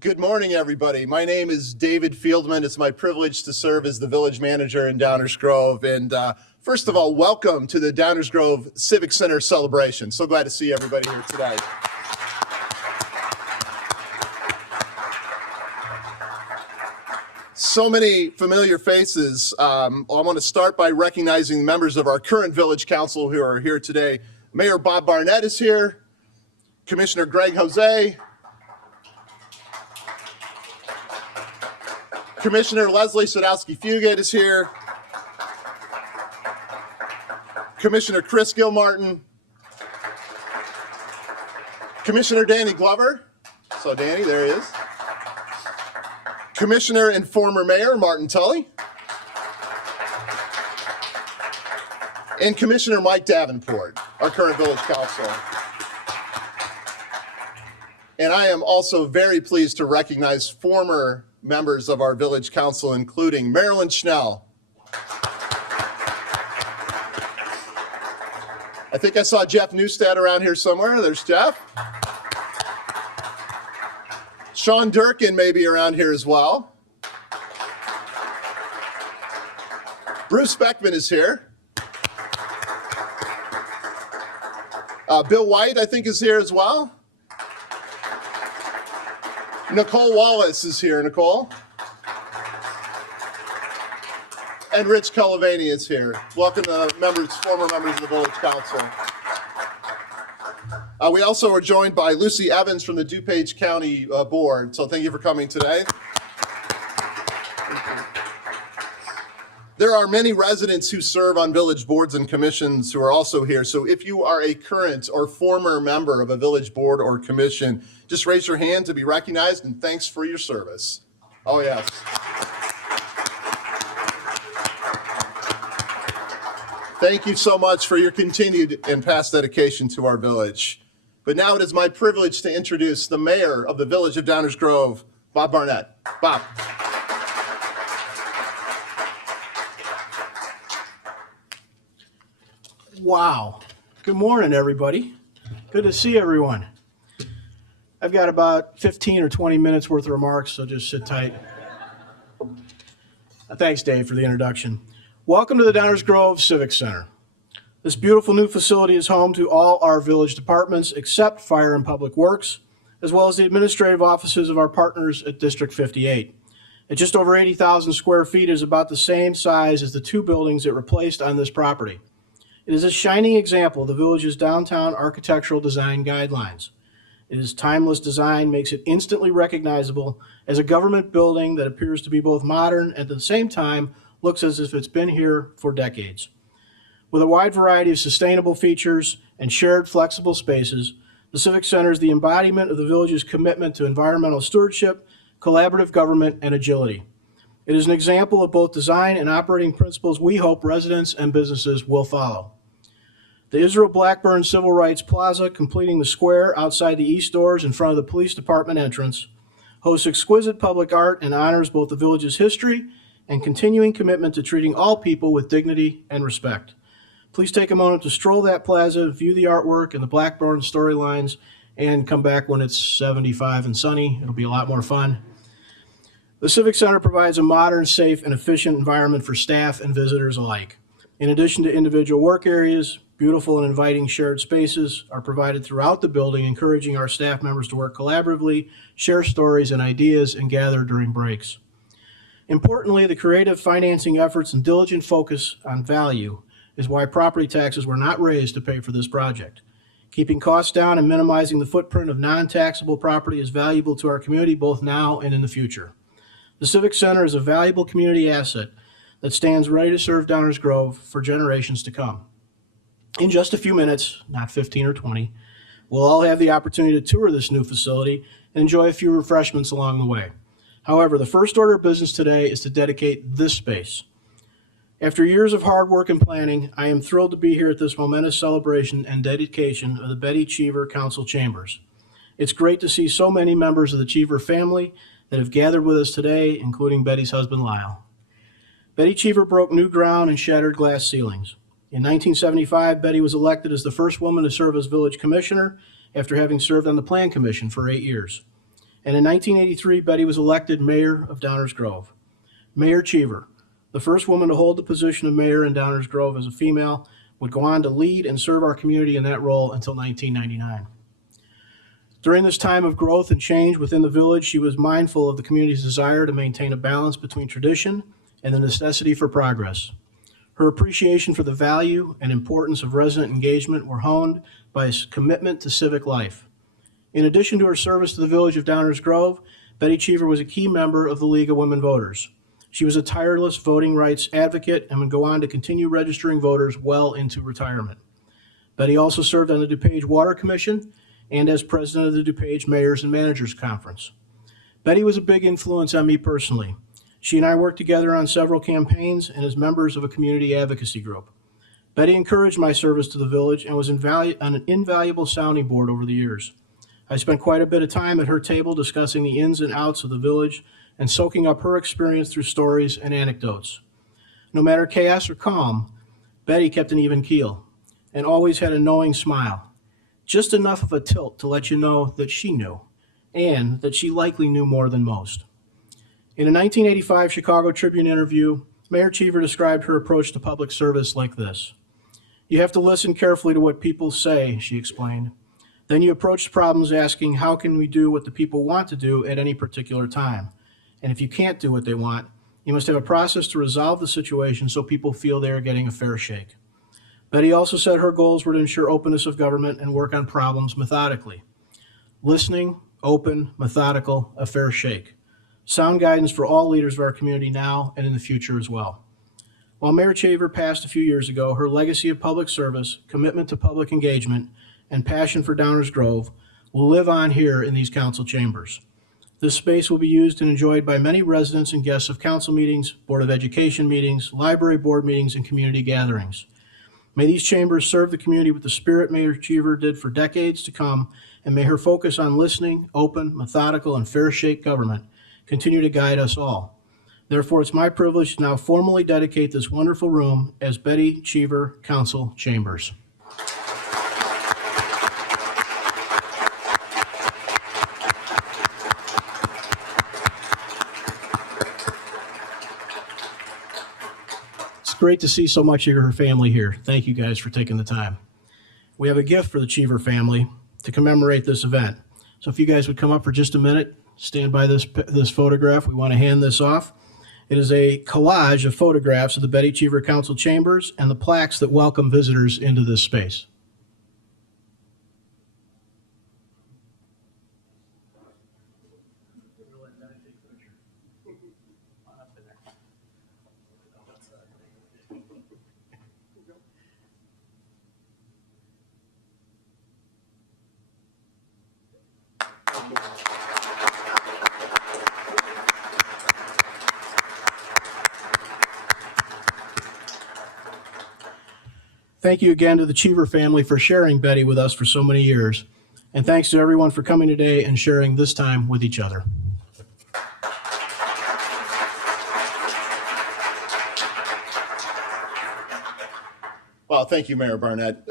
Good morning, everybody. My name is David Fieldman. It's my privilege to serve as the village manager in Downers Grove. And first of all, welcome to the Downers Grove Civic Center celebration. So glad to see everybody here today. So many familiar faces. I want to start by recognizing the members of our current village council who are here today. Mayor Bob Barnett is here. Commissioner Greg Jose. Commissioner Leslie Sadowski-Fugate is here. Commissioner Chris Gilmartin. Commissioner Danny Glover. So Danny, there he is. Commissioner and former Mayor Martin Tully. And Commissioner Mike Davenport, our current village council. And I am also very pleased to recognize former members of our village council, including Marilyn Schnell. I think I saw Jeff Newstead around here somewhere. There's Jeff. Sean Durkin may be around here as well. Bruce Beckman is here. Bill White, I think, is here as well. Nicole Wallace is here. Nicole. And Rich Cullivaney is here. Welcome to former members of the Village Council. We also are joined by Lucy Evans from the DuPage County Board. So thank you for coming today. There are many residents who serve on village boards and commissions who are also here. So if you are a current or former member of a village board or commission, just raise your hand to be recognized, and thanks for your service. Oh, yes. Thank you so much for your continued and past dedication to our village. But now it is my privilege to introduce the mayor of the village of Downers Grove, Bob Barnett. Bob. Wow. Good morning, everybody. Good to see everyone. I've got about 15 or 20 minutes worth of remarks, so just sit tight. Thanks, Dave, for the introduction. Welcome to the Downers Grove Civic Center. This beautiful new facility is home to all our village departments except Fire and Public Works, as well as the administrative offices of our partners at District 58. At just over 80,000 square feet, it is about the same size as the two buildings it replaced on this property. It is a shining example of the village's downtown architectural design guidelines. Its timeless design makes it instantly recognizable as a government building that appears to be both modern and at the same time looks as if it's been here for decades. With a wide variety of sustainable features and shared flexible spaces, the Civic Center is the embodiment of the village's commitment to environmental stewardship, collaborative government, and agility. It is an example of both design and operating principles we hope residents and businesses will follow. The Israel Blackburn Civil Rights Plaza, completing the square outside the east doors in front of the police department entrance, hosts exquisite public art and honors both the village's history and continuing commitment to treating all people with dignity and respect. Please take a moment to stroll that plaza, view the artwork and the Blackburn storylines, and come back when it's 75 and sunny. It'll be a lot more fun. The Civic Center provides a modern, safe, and efficient environment for staff and visitors alike. In addition to individual work areas, beautiful and inviting shared spaces are provided throughout the building, encouraging our staff members to work collaboratively, share stories and ideas, and gather during breaks. Importantly, the creative financing efforts and diligent focus on value is why property taxes were not raised to pay for this project. Keeping costs down and minimizing the footprint of non-taxable property is valuable to our community both now and in the future. The Civic Center is a valuable community asset that stands ready to serve Downers Grove for generations to come. In just a few minutes, not 15 or 20, we'll all have the opportunity to tour this new facility and enjoy a few refreshments along the way. However, the first order of business today is to dedicate this space. After years of hard work and planning, I am thrilled to be here at this momentous celebration and dedication of the Betty Cheever Council Chambers. It's great to see so many members of the Cheever family that have gathered with us today, including Betty's husband, Lyle. Betty Cheever broke new ground and shattered glass ceilings. In 1975, Betty was elected as the first woman to serve as village commissioner after having served on the Plan Commission for 8 years. And in 1983, Betty was elected mayor of Downers Grove. Mayor Cheever, the first woman to hold the position of mayor in Downers Grove as a female, would go on to lead and serve our community in that role until 1999. During this time of growth and change within the village, she was mindful of the community's desire to maintain a balance between tradition and the necessity for progress. Her appreciation for the value and importance of resident engagement were honed by a commitment to civic life. In addition to her service to the village of Downers Grove, Betty Cheever was a key member of the League of Women Voters. She was a tireless voting rights advocate and would go on to continue registering voters well into retirement. Betty also served on the DuPage Water Commission and as president of the DuPage Mayors and Managers Conference. Betty was a big influence on me personally. She and I worked together on several campaigns and as members of a community advocacy group. Betty encouraged my service to the village and was an invaluable sounding board over the years. I spent quite a bit of time at her table discussing the ins and outs of the village and soaking up her experience through stories and anecdotes. No matter chaos or calm, Betty kept an even keel and always had a knowing smile. Just enough of a tilt to let you know that she knew, and that she likely knew more than most. In a 1985 Chicago Tribune interview, Mayor Cheever described her approach to public service like this. "You have to listen carefully to what people say," she explained. "Then you approach problems asking, how can we do what the people want to do at any particular time? And if you can't do what they want, you must have a process to resolve the situation so people feel they are getting a fair shake." Betty also said her goals were to ensure openness of government and work on problems methodically. Listening, open, methodical, a fair shake. Sound guidance for all leaders of our community now and in the future as well. While Mayor Cheever passed a few years ago, her legacy of public service, commitment to public engagement, and passion for Downers Grove will live on here in these council chambers. This space will be used and enjoyed by many residents and guests of council meetings, Board of Education meetings, library board meetings, and community gatherings. May these chambers serve the community with the spirit Mayor Cheever did for decades to come, and may her focus on listening, open, methodical, and fair shake government continue to guide us all. Therefore, it's my privilege to now formally dedicate this wonderful room as Betty Cheever Council Chambers. Great to see so much of her family here. Thank you guys for taking the time. We have a gift for the Cheever family to commemorate this event. So if you guys would come up for just a minute, stand by this photograph. We want to hand this off. It is a collage of photographs of the Betty Cheever Council Chambers and the plaques that welcome visitors into this space. Thank you again to the Cheever family for sharing Betty with us for so many years. And thanks to everyone for coming today and sharing this time with each other. Well, thank you, Mayor Barnett.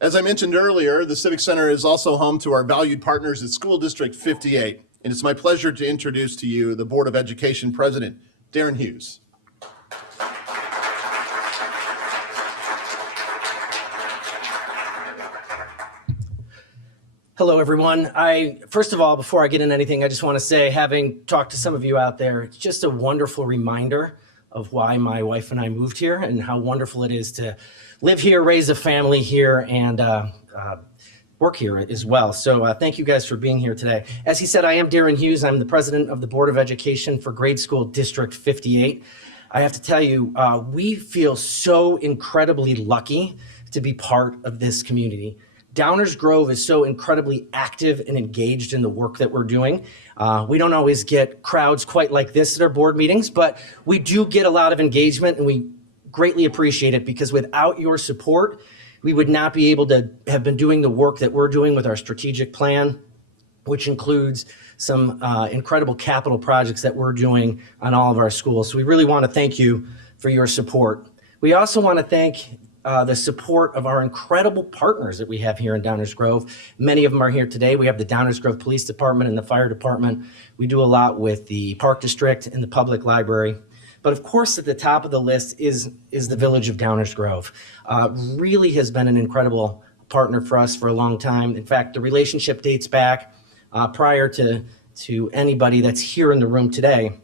As I mentioned earlier, the Civic Center is also home to our valued partners at School District 58. And it's my pleasure to introduce to you the Board of Education President, Darren Hughes. Hello, everyone. First of all, before I get into anything, I just want to say, having talked to some of you out there, it's just a wonderful reminder of why my wife and I moved here and how wonderful it is to live here, raise a family here, and work here as well. So thank you guys for being here today. As he said, I am Darren Hughes. I'm the president of the Board of Education for Grade School District 58. I have to tell you, we feel so incredibly lucky to be part of this community. Downers Grove is so incredibly active and engaged in the work that we're doing. We don't always get crowds quite like this at our board meetings, but we do get a lot of engagement, and we greatly appreciate it, because without your support, we would not be able to have been doing the work that we're doing with our strategic plan, which includes some incredible capital projects that we're doing on all of our schools. So we really want to thank you for your support. We also want to thank the support of our incredible partners that we have here in Downers Grove. Many of them are here today. We have the Downers Grove Police Department and the Fire Department. We do a lot with the Park District and the Public Library. But of course, at the top of the list is the Village of Downers Grove. Really has been an incredible partner for us for a long time. In fact, the relationship dates back prior to anybody that's here in the room today.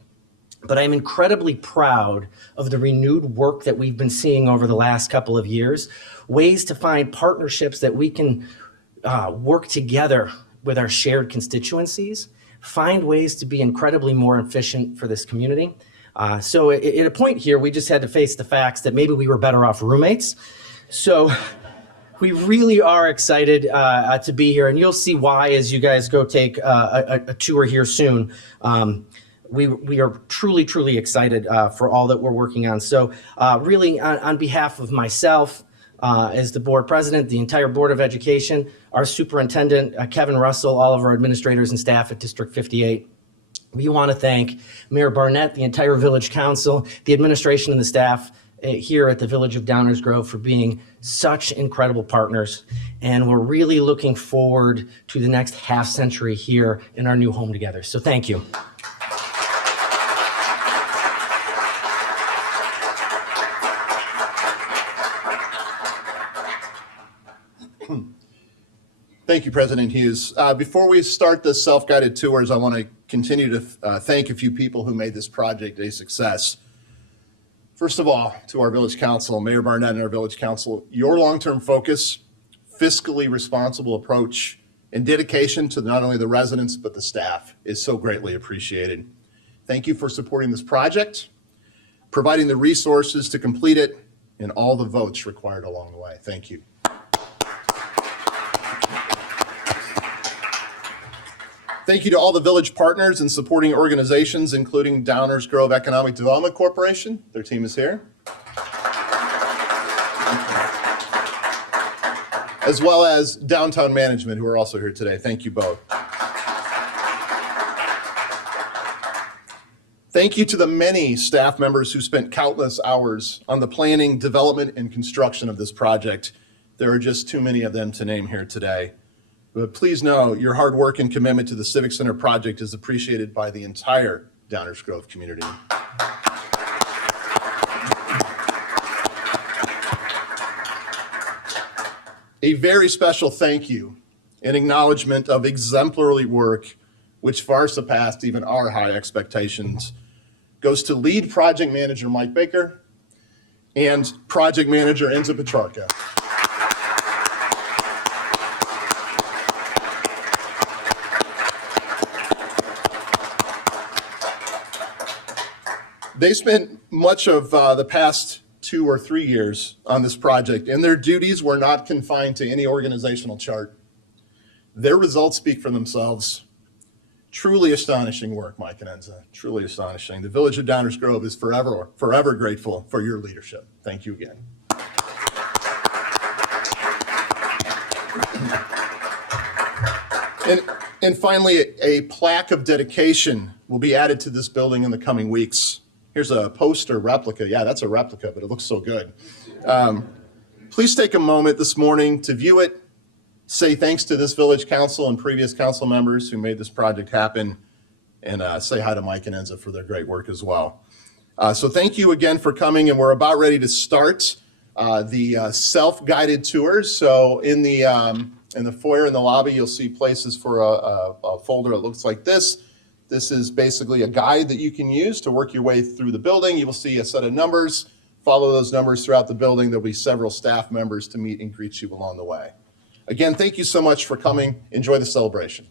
But I'm incredibly proud of the renewed work that we've been seeing over the last couple of years, ways to find partnerships that we can work together with our shared constituencies, find ways to be incredibly more efficient for this community. So at a point here, we just had to face the facts that maybe we were better off roommates. So we really are excited to be here, and you'll see why as you guys go take a tour here soon. We are truly excited for all that we're working on. So really on behalf of myself, as the board president, the entire Board of Education, our superintendent, Kevin Russell, all of our administrators and staff at District 58, we want to thank Mayor Barnett, the entire Village Council, the administration and the staff here at the Village of Downers Grove for being such incredible partners. And we're really looking forward to the next half century here in our new home together. So thank you. Thank you, President Hughes. Before we start the self-guided tours, I want to continue to thank a few people who made this project a success. First of all, to our Village Council, Mayor Barnett and our Village Council, your long-term focus, fiscally responsible approach, and dedication to not only the residents but the staff is so greatly appreciated. Thank you for supporting this project, providing the resources to complete it, and all the votes required along the way. Thank you. Thank you to all the village partners and supporting organizations, including Downers Grove Economic Development Corporation. Their team is here. As well as Downtown Management, who are also here today. Thank you both. Thank you to the many staff members who spent countless hours on the planning, development, and construction of this project. There are just too many of them to name here today. But please know your hard work and commitment to the Civic Center project is appreciated by the entire Downers Grove community. A very special thank you and acknowledgement of exemplary work, which far surpassed even our high expectations, goes to lead project manager Mike Baker and project manager Enza Petrarca. They spent much of the past 2 or 3 years on this project, and their duties were not confined to any organizational chart. Their results speak for themselves. Truly astonishing work, Mike and Enza, truly astonishing. The Village of Downers Grove is forever grateful for your leadership. Thank you again. And finally, a plaque of dedication will be added to this building in the coming weeks. Here's a poster replica. Yeah, that's a replica, but it looks so good. Please take a moment this morning to view it, say thanks to this Village Council and previous council members who made this project happen, and say hi to Mike and Enza for their great work as well. So thank you again for coming, and we're about ready to start the self-guided tours. So in the foyer in the lobby, you'll see places for a folder that looks like this. This is basically a guide that you can use to work your way through the building. You will see a set of numbers. Follow those numbers throughout the building. There'll be several staff members to meet and greet you along the way. Again, thank you so much for coming. Enjoy the celebration.